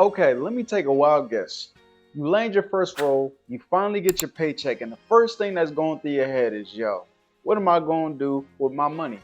Okay, let me take a wild guess. You land your first roll, you finally get your paycheck, and the first thing that's going through your head is, yo, what am I going to do with my money?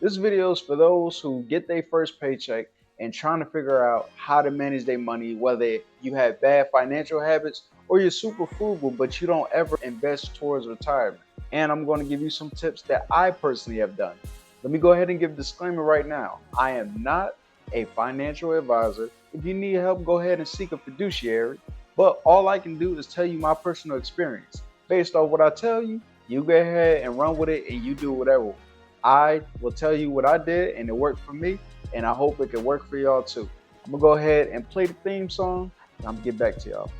This video is for those who get their first paycheck and trying to figure out how to manage their money, whether you have bad financial habits or you're super frugal, but you don't ever invest towards retirement. And I'm going to give you some tips that I personally have done. Let me go ahead and give a disclaimer right now. I am not a financial advisor. If you need help, go ahead and seek a fiduciary. But all I can do is tell you my personal experience. Based on what I tell you, you go ahead and run with it and you do whatever. I will tell you what I did and it worked for me, and I hope it can work for y'all too. I'm gonna go ahead and play the theme song and I'm gonna get back to y'all.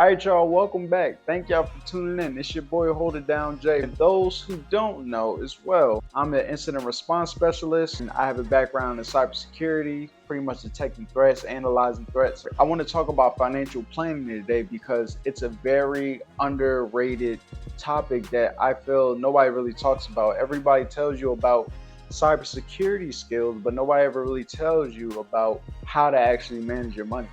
All right, y'all, welcome back. Thank y'all for tuning in. It's your boy, Hold It Down Jay. And those who don't know as well, I'm an incident response specialist and I have a background in cybersecurity, pretty much detecting threats, analyzing threats. I want to talk about financial planning today because it's a very underrated topic that I feel nobody really talks about. Everybody tells you about cybersecurity skills, but nobody ever really tells you about how to actually manage your money.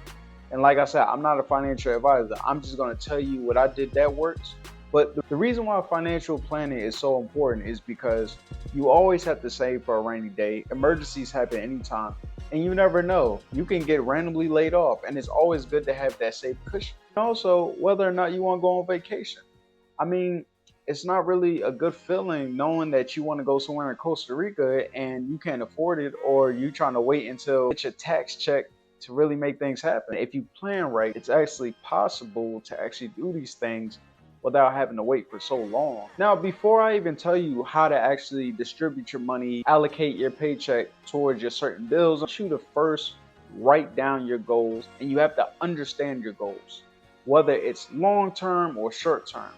And like I said, I'm not a financial advisor. I'm just going to tell you what I did that works. But the reason why financial planning is so important is because you always have to save for a rainy day. Emergencies happen anytime. And you never know. You can get randomly laid off. And it's always good to have that safe cushion. And also, whether or not you want to go on vacation. I mean, it's not really a good feeling knowing that you want to go somewhere in Costa Rica and you can't afford it, or you trying to wait until you get your tax check to really make things happen. If you plan right, it's actually possible to actually do these things without having to wait for so long. Now, before I even tell you how to actually distribute your money, allocate your paycheck towards your certain bills, I want you to first write down your goals, and you have to understand your goals, whether it's long term or short term.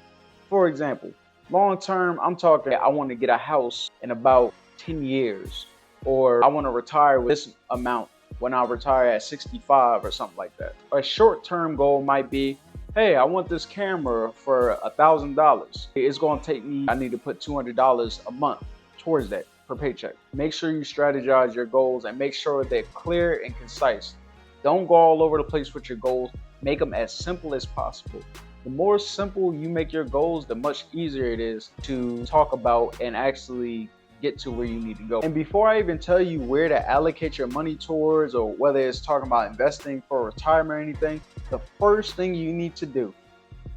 For example, long term, I'm talking, I want to get a house in about 10 years, or I want to retire with this amount when I retire at 65 or something like that. A short-term goal might be, hey, I want this camera for $1,000. It's going to take me, I need to put $200 a month towards that per paycheck. Make sure you strategize your goals and make sure they're clear and concise. Don't go all over the place with your goals. Make them as simple as possible. The more simple you make your goals, the much easier it is to talk about and actually get to where you need to go. And before I even tell you where to allocate your money towards, or whether it's talking about investing for retirement or anything, the first thing you need to do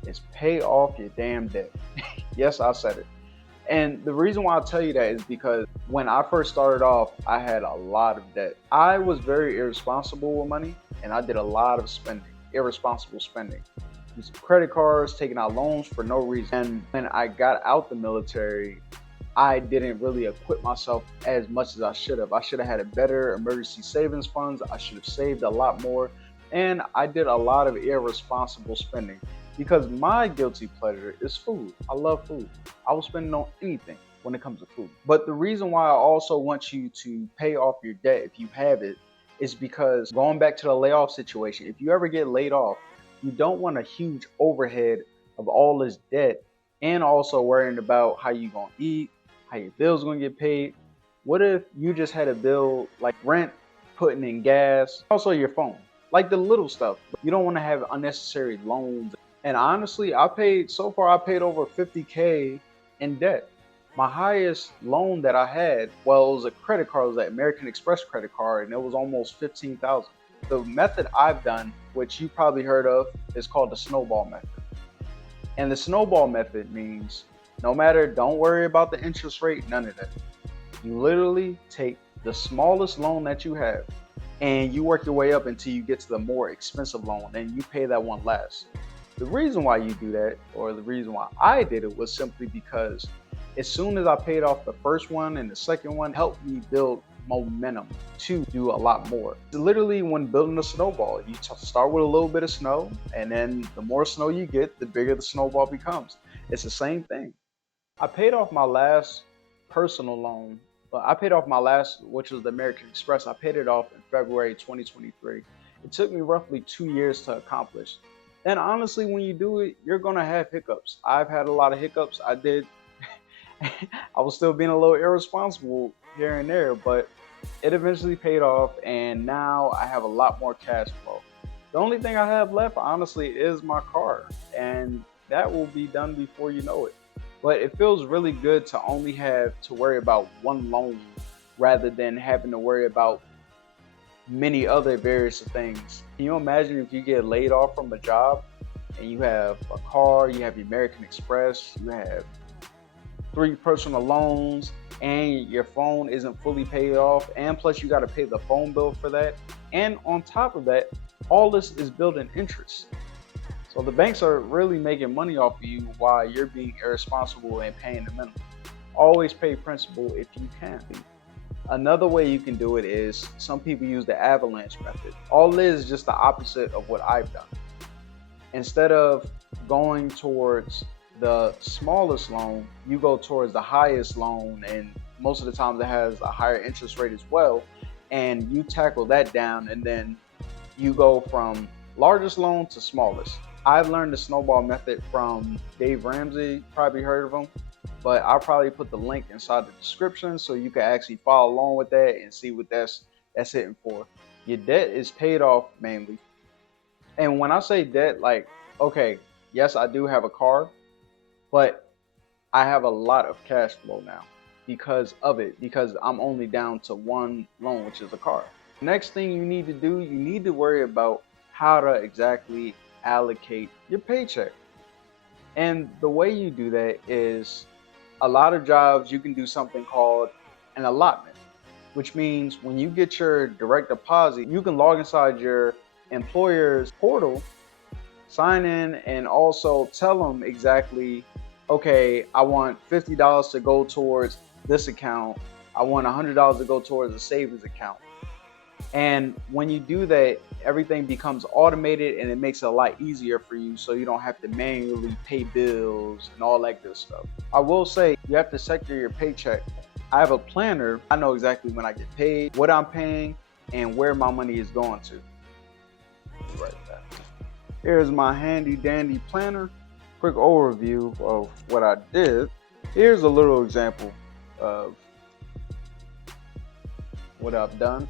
is pay off your damn debt. Yes, I said it. And the reason why I tell you that is because when I first started off, I had a lot of debt. I was very irresponsible with money and I did a lot of spending, irresponsible spending. Using credit cards, taking out loans for no reason. And when I got out the military, I didn't really equip myself as much as I should have. I should have had a better emergency savings funds. I should have saved a lot more. And I did a lot of irresponsible spending because my guilty pleasure is food. I love food. I will spend on anything when it comes to food. But the reason why I also want you to pay off your debt if you have it is because, going back to the layoff situation, if you ever get laid off, you don't want a huge overhead of all this debt and also worrying about how you gonna eat, how your bills gonna get paid. What if you just had a bill like rent, putting in gas, also your phone, like the little stuff. You don't want to have unnecessary loans. And honestly, I paid over 50K in debt. My highest loan that I had, well, it was a credit card, it was an American Express credit card, and it was almost 15,000. The method I've done, which you probably heard of, is called the snowball method. And the snowball method means don't worry about the interest rate, none of that. You literally take the smallest loan that you have and you work your way up until you get to the more expensive loan and you pay that one last. The reason why you do that, or the reason why I did it, was simply because as soon as I paid off the first one and the second one, helped me build momentum to do a lot more. Literally, when building a snowball, you start with a little bit of snow, and then the more snow you get, the bigger the snowball becomes. It's the same thing. I paid off my last personal loan. I paid off my last, which was the American Express. I paid it off in February 2023. It took me roughly 2 years to accomplish. And honestly, when you do it, you're gonna have hiccups. I've had a lot of hiccups. I did I was still being a little irresponsible here and there, but it eventually paid off, and now I have a lot more cash flow. The only thing I have left, honestly, is my car, and that will be done before you know it. But it feels really good to only have to worry about one loan rather than having to worry about many other various things. Can you imagine if you get laid off from a job and you have a car, you have your American Express, you have 3 personal loans, and your phone isn't fully paid off, and plus you got to pay the phone bill for that. And on top of that, all this is building interest. So the banks are really making money off of you while you're being irresponsible and paying the minimum. Always pay principal if you can. Another way you can do it is some people use the avalanche method. All it is just the opposite of what I've done. Instead of going towards the smallest loan, you go towards the highest loan, and most of the times it has a higher interest rate as well, and you tackle that down, and then you go from largest loan to smallest. I've learned the snowball method from Dave Ramsey, probably heard of him, but I'll probably put the link inside the description so you can actually follow along with that and see what that's hitting for. Your debt is paid off mainly. And when I say debt, like, okay, yes, I do have a car, but I have a lot of cash flow now because of it, because I'm only down to one loan, which is a car. Next thing you need to do, you need to worry about how to exactly allocate your paycheck. And the way you do that is a lot of jobs, you can do something called an allotment, which means when you get your direct deposit, you can log inside your employer's portal, sign in, and also tell them exactly, okay, I want $50 to go towards this account. I want $100 to go towards a savings account. And when you do that, everything becomes automated and it makes it a lot easier for you, so you don't have to manually pay bills and all that good stuff. I will say you have to sector your paycheck. I have a planner. I know exactly when I get paid, what I'm paying, and where my money is going to. Right back. Here's my handy dandy planner. Quick overview of what I did. Here's a little example of what I've done.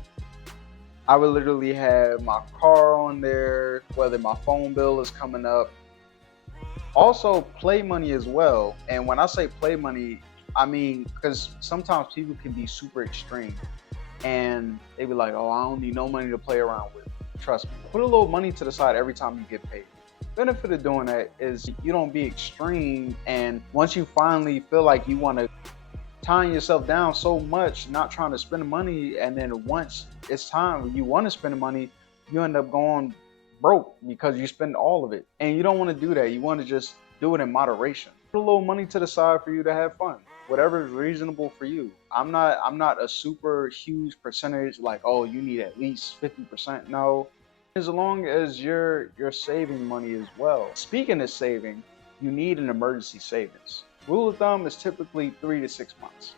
I would literally have my car on there, whether my phone bill is coming up. Also, play money as well. And when I say play money, I mean, because sometimes people can be super extreme and they be like, oh, I don't need no money to play around with. Trust me, put a little money to the side every time you get paid. Benefit of doing that is you don't be extreme, and once you finally feel like you want to tying yourself down so much, not trying to spend the money, and then once it's time you want to spend the money, you end up going broke because you spend all of it. And you don't want to do that. You want to just do it in moderation. Put a little money to the side for you to have fun, whatever is reasonable for you. I'm not a super huge percentage like, oh, you need at least 50%. No, as long as you're saving money as well. Speaking of saving, you need an emergency savings. Rule of thumb is typically 3 to 6 months.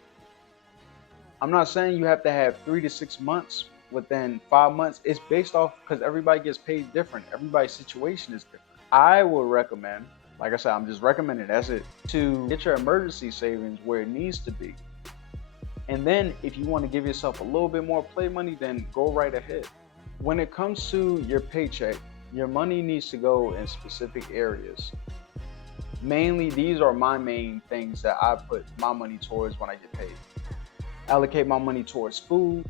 I'm not saying you have to have 3 to 6 months within 5 months. It's based off, because everybody gets paid different. Everybody's situation is different. I would recommend, like I said, I'm just recommending, that's it, to get your emergency savings where it needs to be. And then if you want to give yourself a little bit more play money, then go right ahead. When it comes to your paycheck, your money needs to go in specific areas. Mainly, these are my main things that I put my money towards when I get paid. Allocate my money towards food,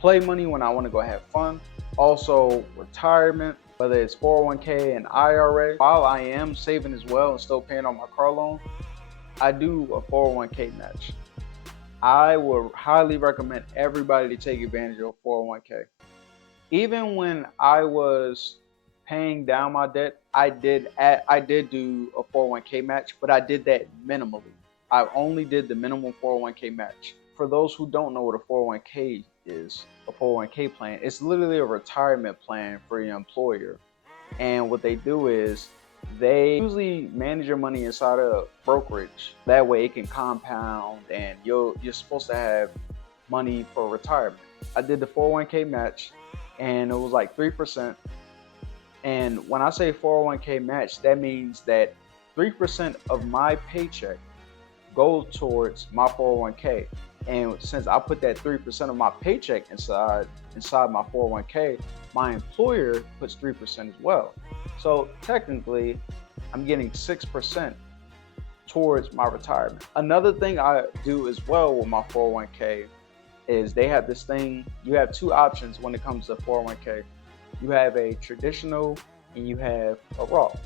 play money when I want to go have fun. Also, retirement, whether it's 401k and IRA. While I am saving as well and still paying on my car loan, I do a 401k match. I would highly recommend everybody to take advantage of 401k. Even when I was paying down my debt, I did do a 401k match, but I did that minimally. I only did the minimum 401k match. For those who don't know what a 401k is, a 401k plan, it's literally a retirement plan for your employer. And what they do is they usually manage your money inside a brokerage. That way it can compound, and you're supposed to have money for retirement. I did the 401k match, and it was like 3%. And when I say 401k match, that means that 3% of my paycheck go towards my 401k. And since I put that 3% of my paycheck inside my 401k, my employer puts 3% as well. So technically, I'm getting 6% towards my retirement. Another thing I do as well with my 401k is they have this thing. You have two options when it comes to 401k. You have a traditional and you have a Roth.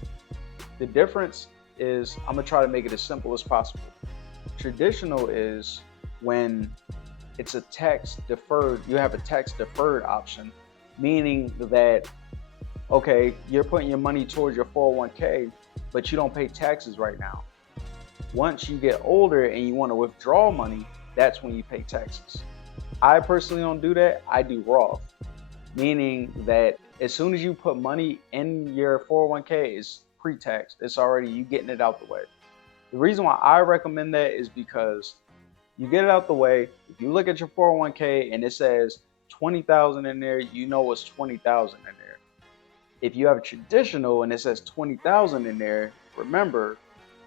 The difference is, I'm gonna try to make it as simple as possible. Traditional is when it's a tax deferred, you have a tax deferred option, meaning that, okay, you're putting your money towards your 401k, but you don't pay taxes right now. Once you get older and you want to withdraw money, that's when you pay taxes. I personally don't do that. I do Roth, meaning that as soon as you put money in your 401k, it's pre-tax. It's already, you getting it out the way. The reason why I recommend that is because you get it out the way. If you look at your 401k and it says 20,000 in there, you know it's 20,000 in there. If you have a traditional and it says 20,000 in there, remember,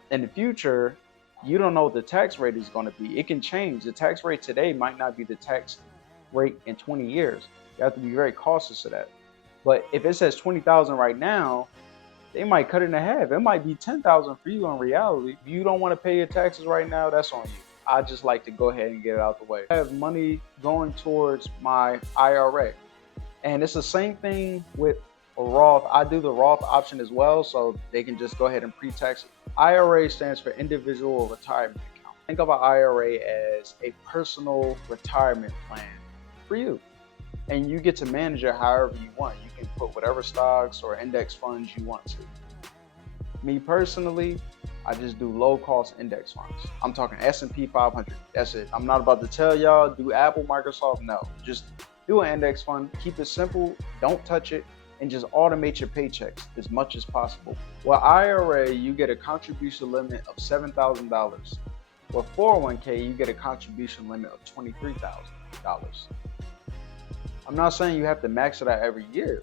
in the future, you don't know what the tax rate is going to be. It can change. The tax rate today might not be the tax rate in 20 years. You have to be very cautious of that. But if it says 20,000 right now, they might cut it in half. It might be 10,000 for you in reality. If you don't want to pay your taxes right now, that's on you. I just like to go ahead and get it out the way. I have money going towards my IRA. And it's the same thing with a Roth. I do the Roth option as well, so they can just go ahead and pre-tax it. IRA stands for Individual Retirement Account. Think of an IRA as a personal retirement plan for you. And you get to manage it however you want. You can put whatever stocks or index funds you want to. Me personally, I just do low-cost index funds. I'm talking S&P 500. That's it. I'm not about to tell y'all do Apple, Microsoft. No, just do an index fund. Keep it simple. Don't touch it, and just automate your paychecks as much as possible. With IRA, you get a contribution limit of $7,000. With 401k, you get a contribution limit of $23,000. I'm not saying you have to max it out every year,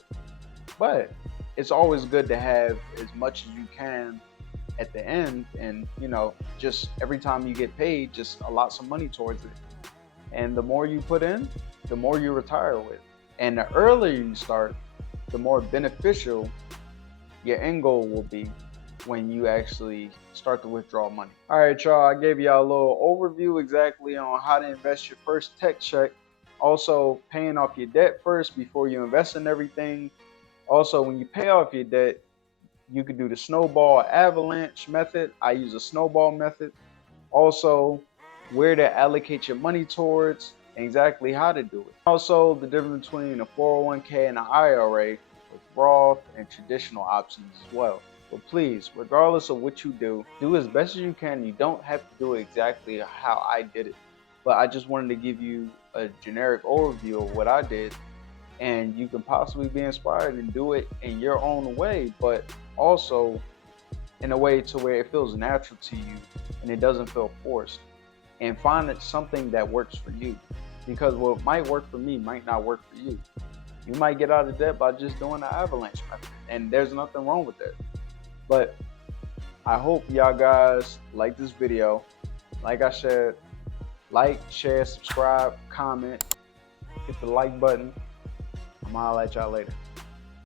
but it's always good to have as much as you can at the end, and just every time you get paid, just allot some money towards it. And the more you put in, the more you retire with. And the earlier you start, the more beneficial your end goal will be when you actually start to withdraw money. All right, y'all, I gave y'all a little overview exactly on how to invest your first tech check. Also, paying off your debt first before you invest in everything. Also, when you pay off your debt, you could do the snowball avalanche method. I use a snowball method. Also, where to allocate your money towards, and exactly how to do it. Also, the difference between a 401k and an IRA with Roth and traditional options as well. But please, regardless of what you do as best as you can. You don't have to do it exactly how I did it. But I just wanted to give you a generic overview of what I did. And you can possibly be inspired and do it in your own way, but also in a way to where it feels natural to you and it doesn't feel forced. And find it something that works for you, because what might work for me might not work for you. You might get out of debt by just doing the avalanche method, and there's nothing wrong with that. But I hope y'all guys like this video. Like I said, like, share, subscribe, comment, hit the like button. I'm gonna holler at y'all later.